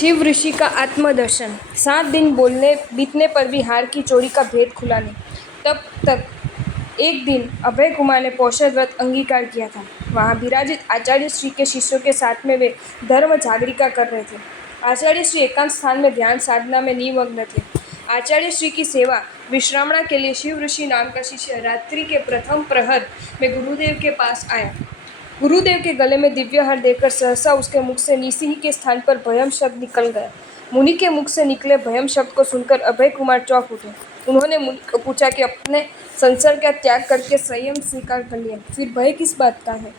शिव ऋषि का आत्मदर्शन। 7 दिन बोलने बीतने पर भी हार की चोरी का भेद खुला नहीं। तब तक एक दिन अभय कुमार ने पौषध व्रत अंगीकार किया था। वहां विराजित आचार्य श्री के शिष्यों के साथ में वे धर्म जागरिका कर रहे थे। आचार्य श्री एकांत स्थान में ध्यान साधना में निमग्न थे। आचार्य श्री की सेवा विश्रामणा के लिए शिव ऋषि नाम का शिष्य रात्रि के प्रथम प्रहर में गुरुदेव के पास आया। गुरुदेव के गले में दिव्य हार देखकर सहसा उसके मुख से निसिंह के स्थान पर भयम शब्द निकल गया। मुनि के मुख से निकले भयम शब्द को सुनकर अभय कुमार चौंक उठे। उन्होंने मुनि को पूछा कि अपने संसार का त्याग करके संयम स्वीकार कर लिया, फिर भय किस बात का है?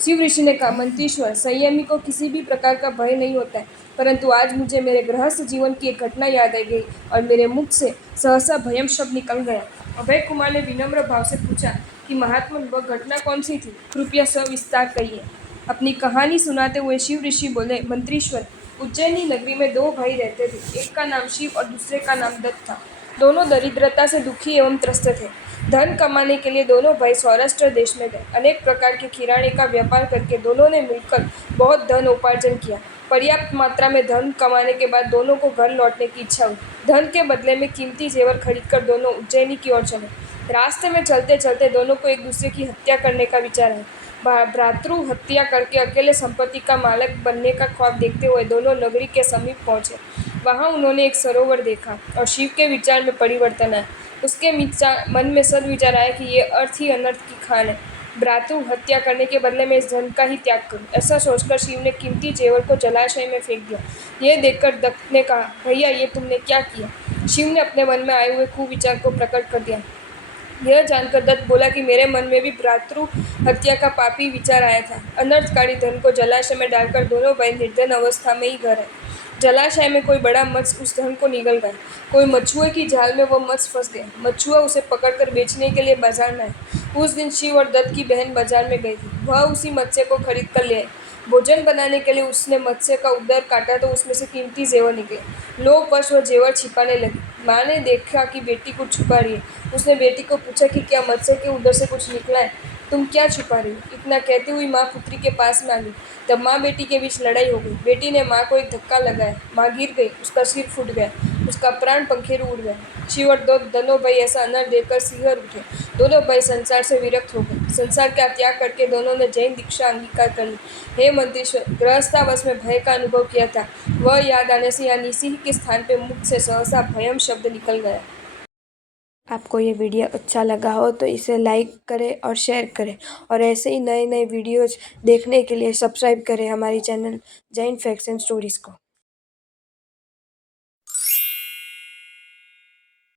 शिव ऋषि ने कहा, मंत्रीश्वर, संयमी को किसी भी प्रकार का भय नहीं होता है, परंतु आज मुझे मेरे गृहस्थ जीवन की एक घटना याद आ गई और मेरे मुख से सहसा भयम शब्द निकल गया। अभय कुमार ने विनम्र भाव से पूछा कि महात्मन, वह घटना कौन सी थी? कृपया सविस्तार कहिए। अपनी कहानी सुनाते हुए शिव ऋषि बोले, मंत्रीश्वर, उज्जैनी नगरी में 2 भाई रहते थे। एक का नाम शिव और दूसरे का नाम दत्त था। दोनों दरिद्रता से दुखी एवं त्रस्त थे। धन कमाने के लिए दोनों भाई सौराष्ट्र देश में गए। अनेक प्रकार के किराने का व्यापार करके दोनों ने मिलकर बहुत धन उपार्जन किया। पर्याप्त मात्रा में धन कमाने के बाद दोनों को घर लौटने की इच्छा हुई। धन के बदले में कीमती जेवर खरीदकर दोनों उज्जैनी की ओर चले। रास्ते में चलते चलते दोनों को एक दूसरे की हत्या करने का विचार आया। भ्रातृ हत्या करके अकेले संपत्ति का मालिक बनने का ख्वाब देखते हुए दोनों नगरी के समीप पहुंचे। वहां उन्होंने एक सरोवर देखा और शिव के विचार में परिवर्तन आया। उसके मन में सदविचार आया कि ये अर्थ ही अनर्थ की खान है। भ्रातृ हत्या करने के बदले में इस धन का ही त्याग करूं। ऐसा सोचकर शिव ने कीमती जेवर को जलाशय में फेंक दिया। यह देखकर दत्त ने कहा, भैया, ये तुमने क्या किया? शिव ने अपने मन में आए हुए कुविचार को प्रकट कर दिया। यह जानकर दत्त बोला कि मेरे मन में भी भ्रातृ हत्या का पापी विचार आया था। अनर्थकारी धन को जलाशय में डालकर दोनों भाई निर्धन अवस्था में ही घर है। जलाशय में कोई बड़ा मत्स्य उस धन को निगल गया। कोई मछुए की जाल में वह मत्स्य फंस गया। मछुआ उसे पकड़कर बेचने के लिए बाजार में आया। उस दिन शिव और दत्त की बहन बाजार में गई थी। वह उसी मत्स्य को खरीद कर ले आई। भोजन बनाने के लिए उसने मत्स्य का उदर काटा तो उसमें से कीमती जेवर निकले। लोभवश वह जेवर छिपाने लगी। माँ ने देखा कि बेटी कुछ छुपा रही है। उसने बेटी को पूछा कि क्या मत्स्य के उदर से कुछ निकला है? तुम क्या छुपा रही हो? इतना कहती हुई माँ पुत्री के पास में आ गई। तब माँ बेटी के बीच लड़ाई हो गई। बेटी ने माँ को एक धक्का लगाया। माँ गिर गई। उसका सिर फूट गया। उसका प्राण पंखेरु उड़ गया। शिव और दोनों भाई ऐसा अनर्थ देखकर सिहर उठे। दोनों भाई संसार से विरक्त हो गए। संसार का त्याग करके दोनों ने जैन दीक्षा अंगीकार कर ली। हे मंत्रीश्वर, गृहस्थावस्था में भय का अनुभव किया था, वह याद आने से यहाँ निसिंह के स्थान पे मुख से सहसा भयम शब्द निकल गया। आपको ये वीडियो अच्छा लगा हो तो इसे लाइक करें और शेयर करें, और ऐसे ही नए नए वीडियोज़ देखने के लिए सब्सक्राइब करें हमारी channel Jain facts and stories को।